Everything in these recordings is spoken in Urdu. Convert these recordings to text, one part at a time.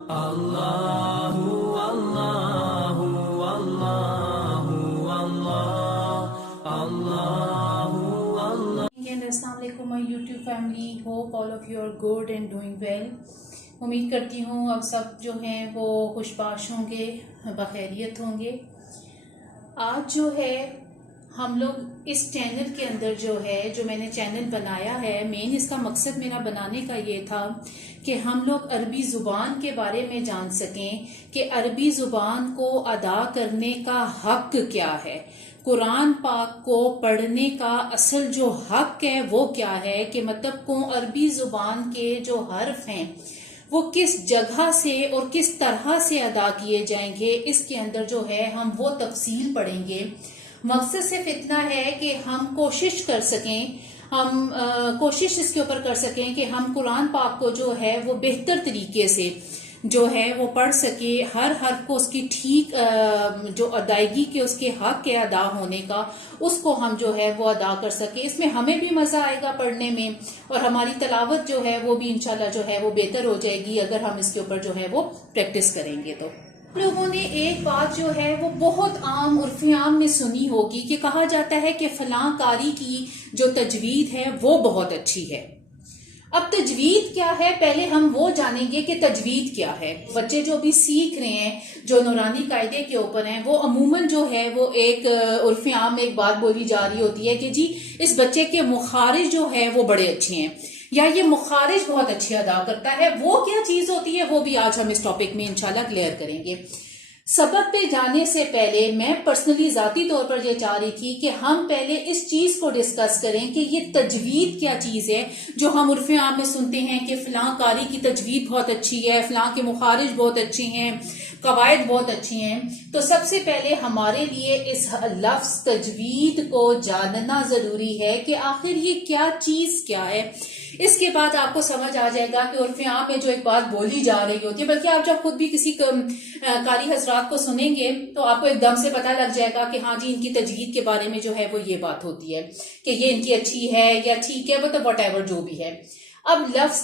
اللہ اللہ اللہ اللہ اللہ اللہ. And السلام علیکم my YouTube family. Hope all of you are good and doing well. امید کرتی ہوں اب سب جو ہیں وہ خوش باش ہوں گے, بخیریت ہوں گے. آج جو ہے ہم لوگ اس چینل کے اندر جو میں نے چینل بنایا ہے, مین اس کا مقصد میرا بنانے کا یہ تھا کہ ہم لوگ عربی زبان کے بارے میں جان سکیں کہ عربی زبان کو ادا کرنے کا حق کیا ہے, قرآن پاک کو پڑھنے کا اصل جو حق ہے وہ کیا ہے, کہ مطلب کو عربی زبان کے جو حرف ہیں وہ کس جگہ سے اور کس طرح سے ادا کیے جائیں گے. اس کے اندر جو ہے ہم وہ تفصیل پڑھیں گے. مقصد صرف اتنا ہے کہ ہم کوشش کر سکیں, ہم کوشش اس کے اوپر کر سکیں کہ ہم قرآن پاک کو جو ہے وہ بہتر طریقے سے جو ہے وہ پڑھ سکے, ہر حرف کو اس کی ٹھیک جو ادائیگی کے اس کے حق کے ادا ہونے کا اس کو ہم جو ہے وہ ادا کر سکیں. اس میں ہمیں بھی مزہ آئے گا پڑھنے میں, اور ہماری تلاوت جو ہے وہ بھی انشاءاللہ جو ہے وہ بہتر ہو جائے گی اگر ہم اس کے اوپر جو ہے وہ پریکٹس کریں گے. تو لوگوں نے ایک بات جو ہے وہ بہت عام عرف عام میں سنی ہوگی کہ کہا جاتا ہے کہ فلاں قاری کی جو تجوید ہے وہ بہت اچھی ہے. اب تجوید کیا ہے, پہلے ہم وہ جانیں گے کہ تجوید کیا ہے. بچے جو بھی سیکھ رہے ہیں جو نورانی قاعدے کے اوپر ہیں وہ عموماً جو ہے وہ ایک عرف عام میں ایک بات بولی جا رہی ہوتی ہے کہ جی اس بچے کے مخارج جو ہے وہ بڑے اچھے ہیں, یا یہ مخارج بہت اچھے ادا کرتا ہے. وہ کیا چیز ہوتی ہے وہ بھی آج ہم اس ٹاپک میں انشاءاللہ کلیئر کریں گے. سبق پہ جانے سے پہلے میں پرسنلی ذاتی طور پر یہ چاہ رہی تھی کہ ہم پہلے اس چیز کو ڈسکس کریں کہ یہ تجوید کیا چیز ہے. جو ہم عرف عام میں سنتے ہیں کہ فلاں قاری کی تجوید بہت اچھی ہے, فلاں کے مخارج بہت اچھے ہیں, قواعد بہت اچھی ہیں, تو سب سے پہلے ہمارے لیے اس لفظ تجوید کو جاننا ضروری ہے کہ آخر یہ کیا چیز کیا ہے. اس کے بعد آپ کو سمجھ آ جائے گا کہ عرف عام میں جو ایک بات بولی جا رہی ہوتی ہے, بلکہ آپ جب خود بھی کسی قاری حضرات کو سنیں گے تو آپ کو ایک دم سے پتہ لگ جائے گا کہ ہاں جی ان کی تجوید کے بارے میں جو ہے وہ یہ بات ہوتی ہے کہ یہ ان کی اچھی ہے یا ٹھیک ہے, مطلب واٹ ایور جو بھی ہے. اب لفظ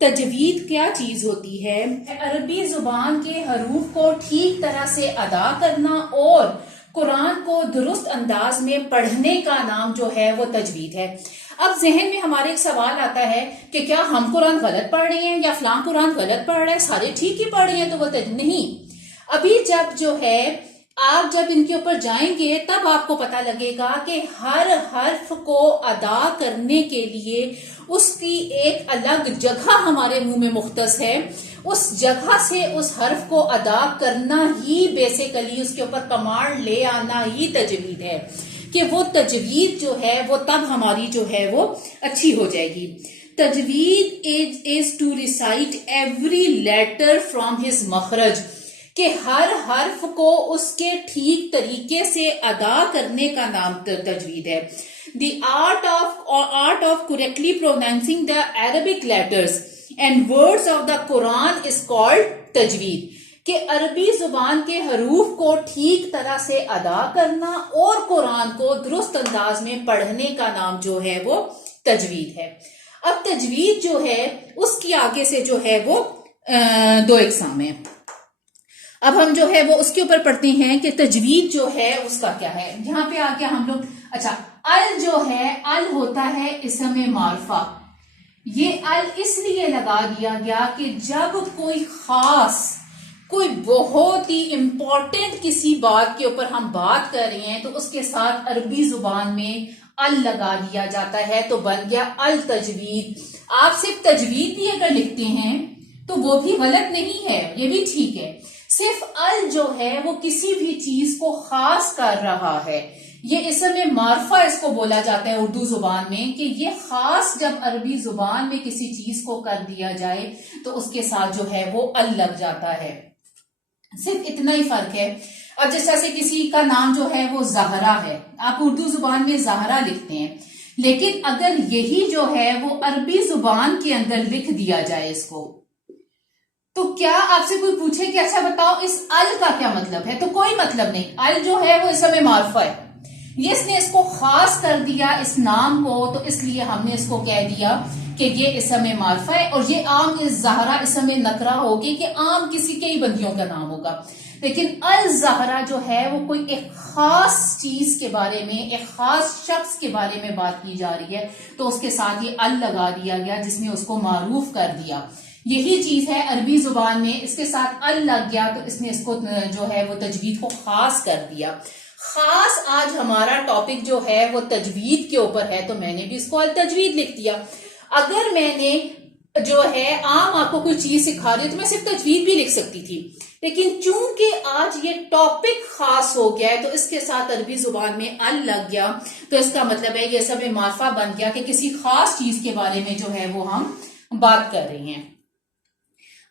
تجوید کیا چیز ہوتی ہے؟ عربی زبان کے حروف کو ٹھیک طرح سے ادا کرنا اور قرآن کو درست انداز میں پڑھنے کا نام جو ہے وہ تجوید ہے. اب ذہن میں ہمارے ایک سوال آتا ہے کہ کیا ہم قرآن غلط پڑھ رہے ہیں یا فلاں قرآن غلط پڑھ رہے ہیں, سارے ٹھیک ہی پڑھ رہے ہیں تو وہ نہیں. ابھی جب جو ہے آپ جب ان کے اوپر جائیں گے تب آپ کو پتہ لگے گا کہ ہر حرف کو ادا کرنے کے لیے اس کی ایک الگ جگہ ہمارے منہ میں مختص ہے. اس جگہ سے اس حرف کو ادا کرنا ہی بیسیکلی اس کے اوپر کمانڈ لے آنا ہی تجوید ہے, کہ وہ تجوید جو ہے وہ تب ہماری جو ہے وہ اچھی ہو جائے گی. تجوید is to recite every letter from his مخرج, کہ ہر حرف کو اس کے ٹھیک طریقے سے ادا کرنے کا نام تجوید ہے. The art of correctly pronouncing the Arabic letters and words of the Quran is called تجوید, کہ عربی زبان کے حروف کو ٹھیک طرح سے ادا کرنا اور قرآن کو درست انداز میں پڑھنے کا نام جو ہے وہ تجوید ہے. اب تجوید جو ہے اس کی آگے سے جو ہے وہ دو اقسام ہیں. اب ہم جو ہے وہ اس کے اوپر پڑھتے ہیں کہ تجوید جو ہے اس کا کیا ہے. یہاں پہ آ کے ہم لوگ اچھا ال جو ہے, ال ہوتا ہے اسم معرفہ. یہ ال اس لیے لگا دیا گیا کہ جب کوئی بہت ہی امپورٹنٹ کسی بات کے اوپر ہم بات کر رہے ہیں تو اس کے ساتھ عربی زبان میں ال لگا دیا جاتا ہے تو بن گیا التجوید. آپ صرف تجوید بھی اگر لکھتے ہیں تو وہ بھی غلط نہیں ہے, یہ بھی ٹھیک ہے. صرف ال جو ہے وہ کسی بھی چیز کو خاص کر رہا ہے. یہ اسم معرفہ اس کو بولا جاتا ہے اردو زبان میں, کہ یہ خاص جب عربی زبان میں کسی چیز کو کر دیا جائے تو اس کے ساتھ جو ہے وہ ال لگ جاتا ہے. صرف اتنا ہی فرق ہے. اب جس طرح سے کسی کا نام جو ہے وہ زہرا ہے, آپ اردو زبان میں زہرا لکھتے ہیں, لیکن اگر یہی جو ہے وہ عربی زبان کے اندر لکھ دیا جائے اس کو, تو کیا آپ سے کوئی پوچھے کہ اچھا بتاؤ اس ال کا کیا مطلب ہے, تو کوئی مطلب نہیں. ال جو ہے وہ اسم معرفہ ہے, اس نے اس کو خاص کر دیا اس نام کو, تو اس لیے ہم نے اس کو کہہ دیا کہ یہ اسم معرفہ ہے، اور یہ عام الزہرا اسم نکرہ ہوگی کہ عام کسی کئی بندیوں کا نام ہوگا، لیکن الزہرا جو ہے وہ کوئی ایک خاص چیز کے بارے میں، ایک خاص شخص کے بارے میں بات کی جا رہی ہے، تو اس کے ساتھ یہ ال لگا دیا گیا جس میں اس کو معروف کر دیا. یہی چیز ہے عربی زبان میں، اس کے ساتھ ال لگ گیا تو اس نے اس کو جو ہے وہ تجوید کو خاص کر دیا. خاص آج ہمارا ٹاپک جو ہے وہ تجوید کے اوپر ہے، تو میں نے بھی اس کو التجوید لکھ دیا. اگر میں نے جو ہے عام آپ کو کوئی چیز سکھا دی تو میں صرف تجوید بھی لکھ سکتی تھی، لیکن چونکہ آج یہ ٹاپک خاص ہو گیا ہے تو اس کے ساتھ عربی زبان میں ال لگ گیا، تو اس کا مطلب ہے یہ سب معرفہ بن گیا کہ کسی خاص چیز کے بارے میں جو ہے وہ ہم بات کر رہے ہیں.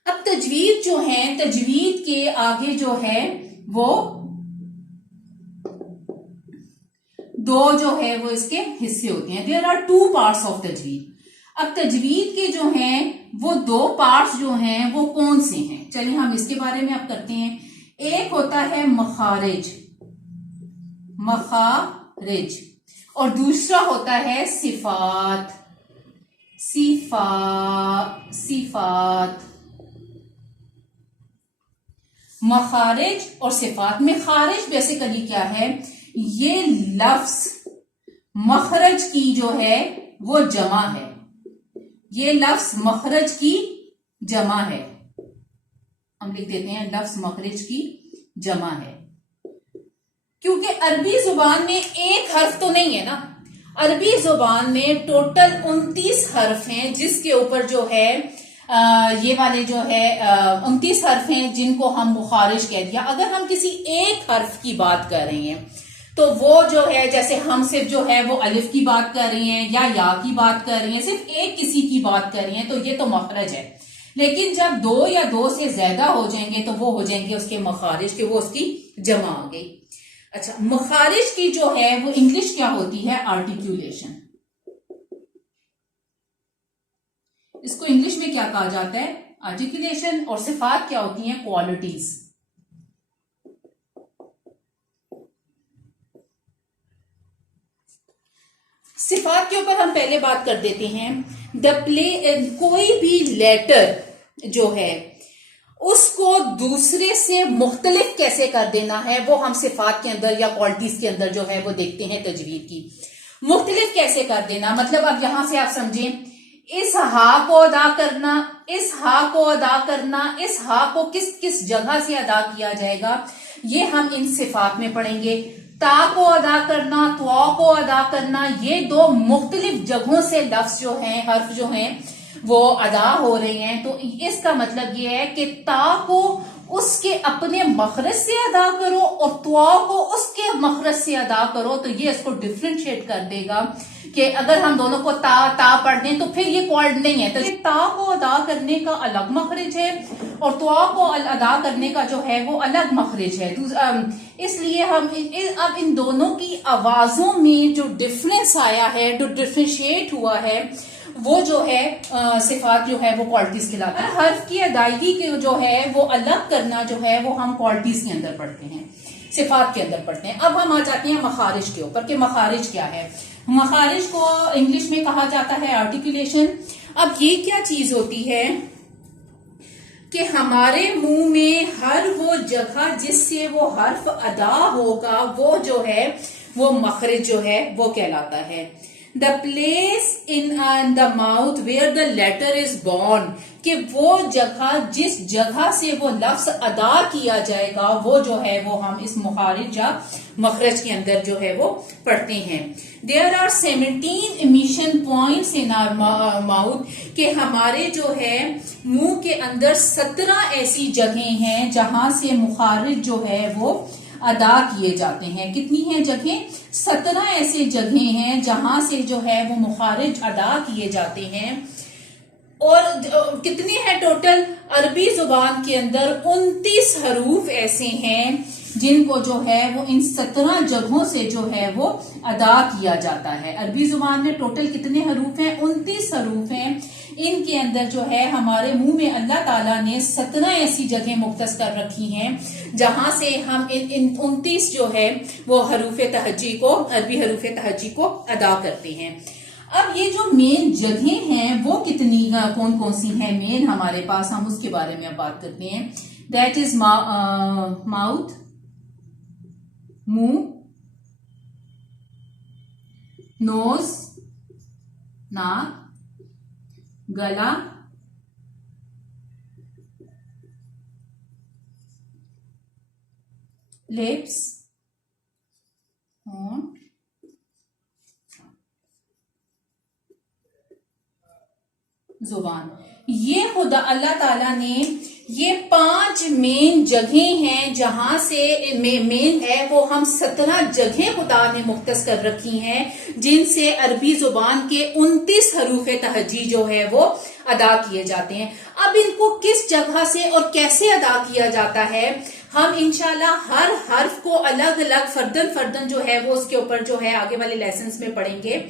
اب تجوید جو ہے، تجوید کے آگے جو ہے وہ دو جو ہے وہ اس کے حصے ہوتے ہیں. there are 2 parts of تجوید. اب تجوید کے جو ہیں وہ 2 پارٹس جو ہیں وہ کون سے ہیں، چلیے ہم اس کے بارے میں اب کرتے ہیں. ایک ہوتا ہے مخارج، مخارج، اور دوسرا ہوتا ہے صفات، صفات. مخارج اور صفات. مخارج بیسیکلی کیا ہے، یہ لفظ مخرج کی جو ہے وہ جمع ہے، یہ لفظ مخرج کی جمع ہے. ہم لکھ دیتے ہیں لفظ مخرج کی جمع ہے، کیونکہ عربی زبان میں ایک حرف تو نہیں ہے نا، عربی زبان میں ٹوٹل 29 حرف ہیں، جس کے اوپر جو ہے یہ والے جو ہے 29 حرف ہیں جن کو ہم مخارج کہہ دیا. اگر ہم کسی ایک حرف کی بات کر رہے ہیں تو وہ جو ہے، جیسے ہم صرف جو ہے وہ الف کی بات کر رہے ہیں یا یا کی بات کر رہے ہیں، صرف ایک کسی کی بات کر رہے ہیں، تو یہ تو مخرج ہے. لیکن جب 2 یا 2 سے زیادہ ہو جائیں گے تو وہ ہو جائیں گے اس کے مخارج، کہ وہ اس کی جمع آ گئی. اچھا، مخارج کی جو ہے وہ انگلش کیا ہوتی ہے، آرٹیکولیشن. اس کو انگلش میں کیا کہا جاتا ہے، آرٹیکولیشن. اور صفات کیا ہوتی ہیں، کوالٹیز. صفات کے اوپر ہم پہلے بات کر دیتے ہیں. کوئی بھی لیٹر جو ہے اس کو دوسرے سے مختلف کیسے کر دینا ہے، وہ ہم صفات کے اندر یا کوالٹیز کے اندر جو ہے وہ دیکھتے ہیں. تجوید کی مختلف کیسے کر دینا، مطلب اب یہاں سے آپ سمجھیں، اس ہا کو ادا کرنا، اس ہا کو ادا کرنا، اس ہا کو کس کس جگہ سے ادا کیا جائے گا، یہ ہم ان صفات میں پڑھیں گے. تا کو ادا کرنا، توا کو ادا کرنا، یہ 2 مختلف جگہوں سے لفظ جو ہیں، حرف جو ہیں وہ ادا ہو رہے ہیں. تو اس کا مطلب یہ ہے کہ تا کو اس کے اپنے مخرج سے ادا کرو اور توا کو اس کے مخرج سے ادا کرو، تو یہ اس کو ڈفرینشیٹ کر دے گا کہ اگر ہم دونوں کو تا تا پڑھ دیں تو پھر یہ کوالڈ نہیں ہے. تو یہ تا کو ادا کرنے کا الگ مخرج ہے اور توا کو ادا کرنے کا جو ہے وہ الگ مخرج ہے. اس لیے ہم اب ان دونوں کی آوازوں میں جو ڈفرینس آیا ہے، جو ڈفرینشیٹ ہوا ہے، وہ جو ہے صفات جو ہے وہ کوالٹیز کہلاتا ہے. حرف کی ادائیگی کے جو ہے وہ الگ کرنا جو ہے وہ ہم کوالٹیز کے اندر پڑھتے ہیں، صفات کے اندر پڑھتے ہیں. اب ہم آ جاتے ہیں مخارج کے اوپر کہ مخارج کیا ہے. مخارج کو انگلش میں کہا جاتا ہے آرٹیکولیشن. اب یہ کیا چیز ہوتی ہے کہ ہمارے منہ میں ہر وہ جگہ جس سے وہ حرف ادا ہوگا وہ جو ہے وہ مخرج جو ہے وہ کہلاتا ہے. The place in the mouth where the letter is born، کہ وہ جگہ جس جگہ سے وہ لفظ ادا کیا جائے گا وہ جو ہے وہ ہم اس مخارج یا مخرج کے اندر جو ہے وہ پڑھتے ہیں. There are 17 emission points in our mouth، کہ ہمارے جو ہے منہ کے اندر 17 ایسی جگہیں ہیں جہاں سے مخارج جو ہے وہ ادا کیے جاتے ہیں. کتنی ہیں جگہیں؟ 17 ایسی جگہیں ہیں جہاں سے جو ہے وہ مخارج ادا کیے جاتے ہیں. اور کتنے ہیں ٹوٹل؟ عربی زبان کے اندر 29 حروف ایسے ہیں جن کو جو ہے وہ ان 17 جگہوں سے جو ہے وہ ادا کیا جاتا ہے. عربی زبان میں ٹوٹل کتنے حروف ہیں؟ 29 حروف ہیں. ان کے اندر جو ہے ہمارے منہ میں اللہ تعالیٰ نے 17 ایسی جگہیں مختص کر رکھی ہیں جہاں سے ہم ان 29 جو ہے وہ حروف تہجی کو، عربی حروف تہجی کو ادا کرتے ہیں. اب یہ جو مین جگہیں ہیں وہ کتنی کون کون سی ہیں مین ہمارے پاس، ہم اس کے بارے میں اب بات کرتے ہیں. دیٹ از ماؤتھ، منہ، نوز ناک، گلا، لپس ہونٹ، زبان. یہ خدا اللہ تعالیٰ نے یہ 5 مین جگہیں ہیں جہاں سے مین ہے وہ ہم 17 جگہیں خدا نے مختص کر رکھی ہیں جن سے عربی زبان کے 29 حروف تہجی جو ہے وہ ادا کیے جاتے ہیں. اب ان کو کس جگہ سے اور کیسے ادا کیا جاتا ہے ہم انشاءاللہ ہر حرف کو الگ الگ فردن جو ہے وہ اس کے اوپر جو ہے آگے والے لیسنز میں پڑھیں گے.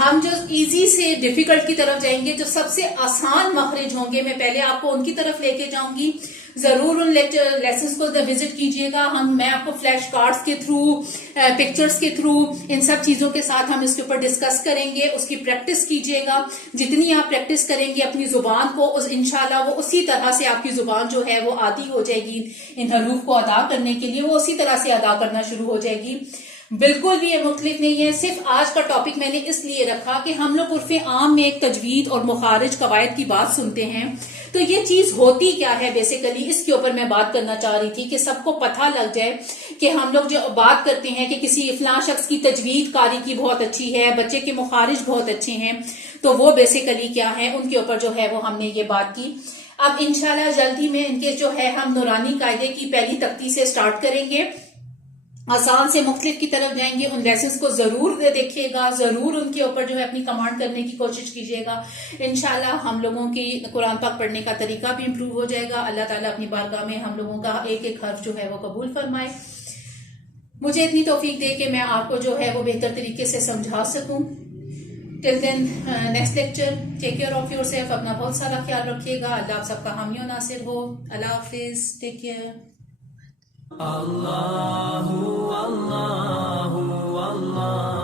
ہم جو ایزی سے ڈیفیکلٹ کی طرف جائیں گے، جو سب سے آسان مخرج ہوں گے میں پہلے آپ کو ان کی طرف لے کے جاؤں گی. ضرور ان لیسنز کو وزٹ کیجئے گا. میں آپ کو فلیش کارڈز کے تھرو، پکچرز کے تھرو، ان سب چیزوں کے ساتھ ہم اس کے اوپر ڈسکس کریں گے. اس کی پریکٹس کیجئے گا. جتنی آپ پریکٹس کریں گے اپنی زبان کو انشاءاللہ وہ اسی طرح سے آپ کی زبان جو ہے وہ عادی ہو جائے گی ان حروف کو ادا کرنے کے لیے، وہ اسی طرح سے ادا کرنا شروع ہو جائے گی. بالکل بھی یہ مختلف نہیں ہے. صرف آج کا ٹاپک میں نے اس لیے رکھا کہ ہم لوگ عرف عام میں ایک تجوید اور مخارج قواعد کی بات سنتے ہیں، تو یہ چیز ہوتی کیا ہے بیسیکلی اس کے اوپر میں بات کرنا چاہ رہی تھی کہ سب کو پتہ لگ جائے کہ ہم لوگ جو بات کرتے ہیں کہ کسی فلاں شخص کی تجوید کاری کی بہت اچھی ہے، بچے کے مخارج بہت اچھے ہیں، تو وہ بیسیکلی کیا ہے، ان کے اوپر جو ہے وہ ہم نے یہ بات کی. اب انشاءاللہ جلدی میں ان کے جو ہے ہم نورانی قاعدے کی پہلی تختی سے سٹارٹ کریں گے، آسان سے مختلف کی طرف جائیں گے. ان لیسنز کو ضرور دیکھیے گا، ضرور ان کے اوپر جو ہے اپنی کمانڈ کرنے کی کوشش کیجیے گا. انشاءاللہ ہم لوگوں کی قرآن پاک پڑھنے کا طریقہ بھی امپروو ہو جائے گا. اللہ تعالیٰ اپنی بارگاہ میں ہم لوگوں کا ایک ایک حرف جو ہے وہ قبول فرمائے. مجھے اتنی توفیق دے کہ میں آپ کو جو ہے وہ بہتر طریقے سے سمجھا سکوں. Till then next lecture, take care of yourself. اپنا بہت سارا خیال رکھیے گا. اللہ آپ سب کا حامی و ناصر ہو. اللہ حافظ. Take care. اللہ اللہ اللہ